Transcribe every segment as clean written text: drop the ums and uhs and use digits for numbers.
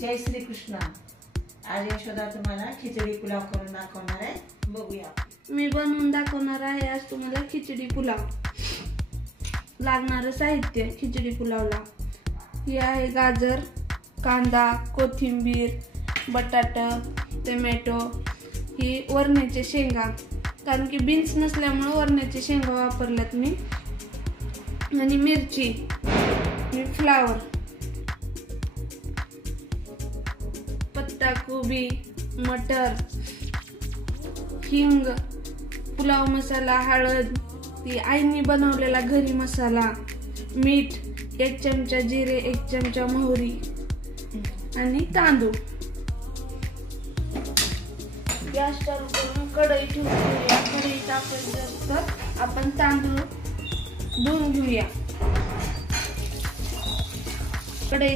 जय श्री कृष्ण। आज यशोदा तुम्हाला खिचडी पुलाव करून दाखवणार आहे, बघूया। मी बनवून दाखवणार आहे आज तुम्हाला खिचडी पुलाव। लागणारे साहित्य खिचडी पुलावला हे आहे गाजर, कांदा, कोथिंबीर, बटाटा, टोमॅटो, ही वरण्याचे शेंगा, कारण की बीन्स नसल्यामुळे वरण्याचे शेंगा वापरल्यात मी, आणि मिरची, फ्लावर, पत्ता कोबी, मटर, हिंग, पुलाव मसाला, हळद, ती आईने बनवलेला घरी मसाला, मीठ, 1 चमचा जिरे, 1 चमचा मोहरी आणि तांदूळ। गॅस चालू करून कढई ठेवूया। कढई तापल्यानंतर आपण तांदूळ धुवून घेऊया। कढई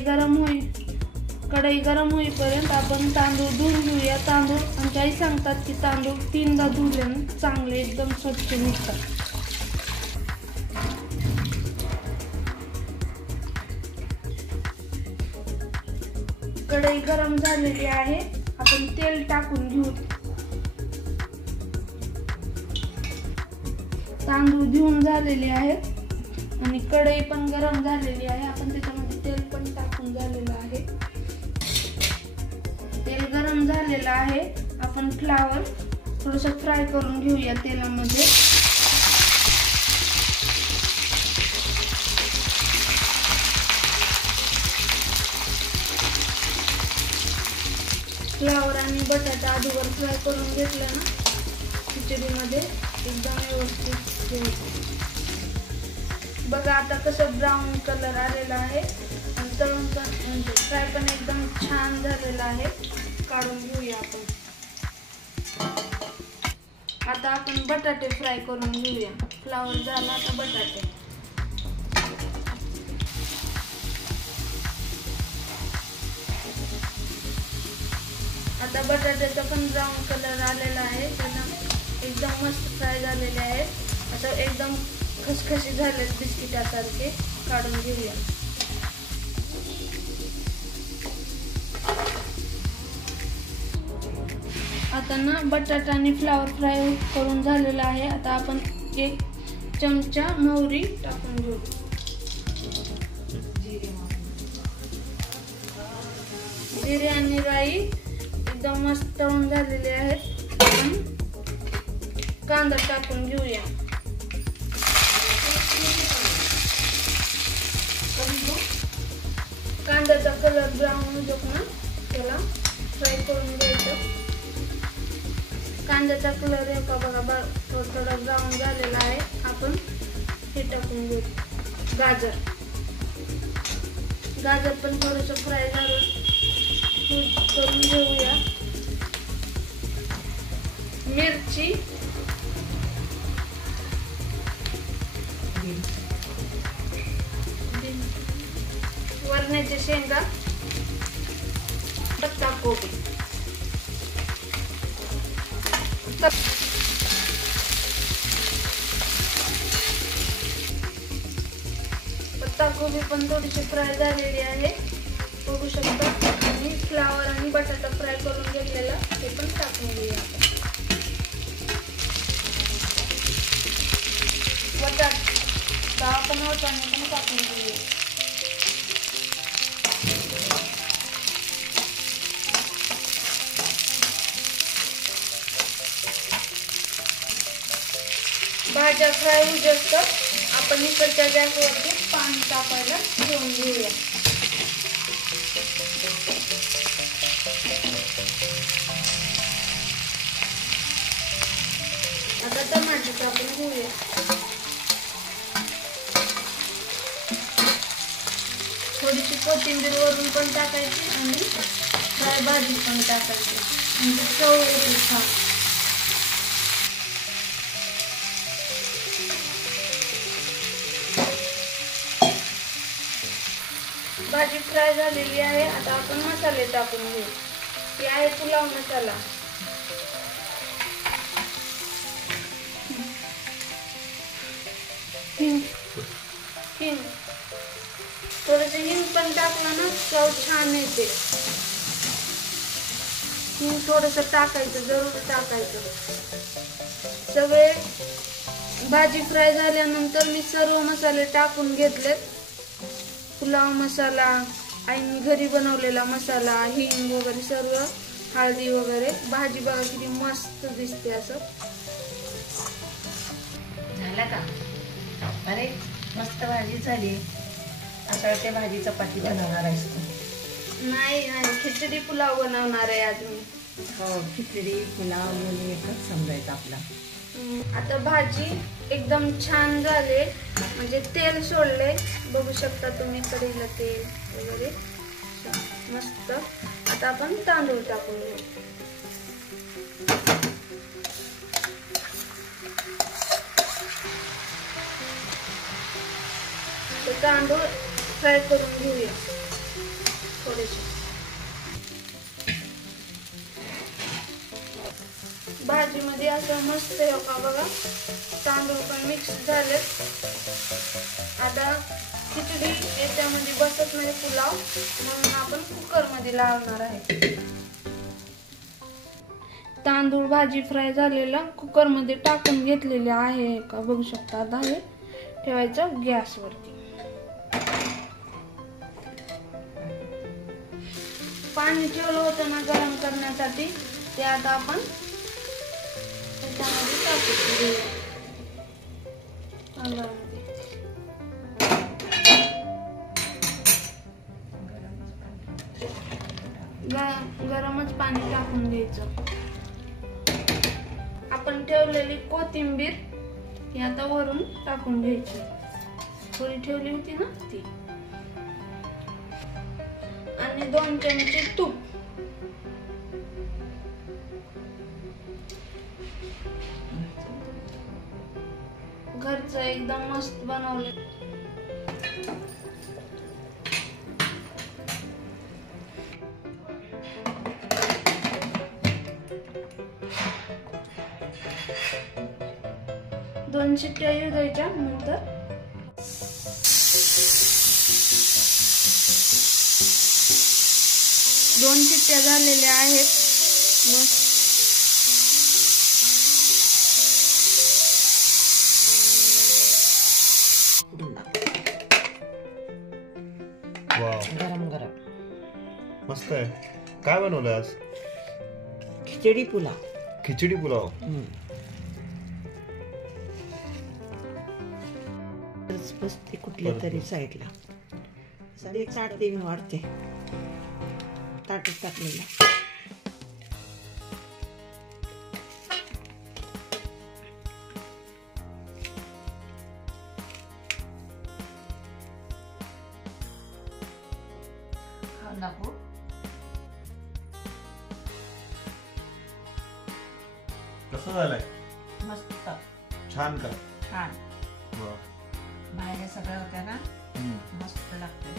गरम होईपर्यंत आपण तांदूळ धुवून घेऊया। तांदूळ आमच्या आई सांगतात की तांदूळ 3दा धुल्याने चांगले एकदम स्वच्छ निघतात। कढई गरम झालेली आहे, आपण तेल टाकून घेऊ। तांदूळ धुवून झालेले आहेत आणि कढई पण गरम झालेली आहे, आपण त्याच्यामध्ये तेल पण टाकून झालेलं आहे। तेल गरम झालेलं आहे, आपण फ्लावर थोडंसं फ्राय करून घेऊया तेलामध्ये। फ्लावर आणि बटाटा अगोदर फ्राय करून घेतलं ना, खिचडीमध्ये एकदम व्यवस्थित होईल। बघा आता कसं ब्राऊन कलर आलेला आहे आणि तळून पण फ्राय पण एकदम छान झालेला आहे। काढून घेऊया आपण। आता आपण बटाटे फ्राय करून घेऊया। फ्लावर झाला, आता बटाटे। आता बटाट्याचा पण ब्राऊन कलर आलेला आहे, त्याला एकदम मस्त फ्राय झालेले आहे। आता एकदम खसखशी झाले बिस्किटासारखे, काढून घेऊया। आता ना बटाटा आणि फ्लावर फ्राय करून झालेला आहे। आता आपण 1 चमचा मोहरी टाकून घेऊ। जिरे आणि राई एकदम मस्त तळून झालेले आहेत। आपण कांदा टाकून घेऊया। कांद्याचा कलर ब्राऊन होतो ना, त्याला फ्राय करून घ्यायचं। कांद्याचा कलर एका बघा थोडा ब्राऊन झालेला आहे, आपण हे टाकून घेऊ। गाजर पण थोडंसं फ्राय करून घेऊया। मिरची, वरण्याचे शेंगा, पत्ता कोबी, पत्ता कोबी पण थोडीशी फ्राय झालेली आहे, बघू शकता। आणि फ्लावर आणि बटाटा फ्राय करून घेतलेला ते पण टाकून घेऊया आपण। बटाटा आपण वटाणे पण टाकून घेऊया। भाज्या फ्राय होऊ जास्त आपण इकडच्या गॅसवरती पाणी तापायला ठेवून घेऊया। आता टमाटे टाकून घेऊया। थोडीशी कोथिंबीर वरून पण टाकायची आणि फ्राय भाजी पण टाकायची, म्हणजे चव येते छान। भाजी फ्राय झालेली आहे, आता आपण मसाले टाकून घेऊ। हे आहे पुलाव मसाला, हिंग, थोडस हिंग पण टाकलं ना चव छान येते. हिंग थोडस टाकायचं, जरूर टाकायचं. सगळे भाजी फ्राय झाल्यानंतर मी सर्व मसाले टाकून घेतलेत. पुलाव मसाला, आईने घरी बनवलेला मसाला, हिंग वगैरे सर्व, हळदी वगैरे. भाजी बघा किती मस्त दिसते. असं झाला का? अरे मस्त भाजी झाली. आता ते भाजी चपाती बनवणार आहेस तू? नाही नाही, खिचडी पुलाव बनवणार आहे आज मी. हो, खिचडी पुलाव दोन्ही एकच समजायचं आपला. आता भाजी एकदम छान झाले, म्हणजे तेल सोडले. बघू शकता तुम्ही कढईला तेल वगैरे मस्त. आता आपण तांदूळ टाकून घेऊ. तांदूळ फ्राय करून घेऊया थोडेसे. भाजीमध्ये असं मस्त आहे का बघा, तांदूळ पण मिक्स झाले. आता खिचडी याच्यामध्ये बसत नाही पुलाव, म्हणून आपण कुकर मध्ये लावणार आहे. तांदूळ भाजी फ्राय झालेला कुकर मध्ये टाकून घेतलेले आहे का बघू शकता. आता हे ठेवायचं गॅसवरती. पाणी ठेवलं होतं ना गरम करण्यासाठी, ते आता आपण त्याच्यामध्ये टाकून घेऊया तांदळामध्ये. गरमच पाणी टाकून द्यायचं. आपण ठेवलेली कोथिंबीर ही आता वरून टाकून घ्यायची. थोडी ठेवली होती ना ती. आणि 2 चमचे तूप. घरचं एकदम मस्त बनवले. दोन शिट्ट्या येऊ द्यायच्या. नंतर दोन शिट्ट्या झालेल्या आहेत. मस्त गरम गरम मस्त आहे. काय बनवलं आज? खिचडी पुलाव. खिचडी पुलाव. बसते कुठल्या तरी साईडला. सगळी चाटते मी वाढते. ताटच टाकलेला. खाऊन दाखवू. कसं झालंय? मस्त. छान का? छान. वा. भाज्या सगळ्या होत्या ना, मस्त लागते.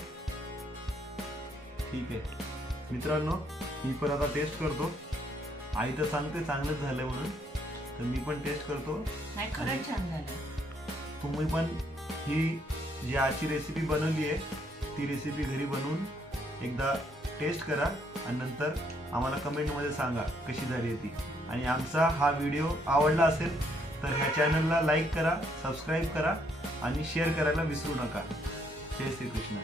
ठीक आहे मित्रांनो, मी पण आता टेस्ट करतो. आई तर सांगते चांगलंच झालंय म्हणून, तर मी पण टेस्ट करतो. नाही, खरंच छान झालं. तुम्ही पण ही जी आजची रेसिपी बनवली आहे ती रेसिपी घरी बनवून एकदा टेस्ट करा आणि नंतर आम्हाला कमेंटमध्ये सांगा कशी झाली ती. आणि आमचा हा व्हिडिओ आवडला असेल तर ह्या चॅनलला लाईक करा, सबस्क्राईब करा आणि शेअर करायला विसरू नका. जय श्रीकृष्ण.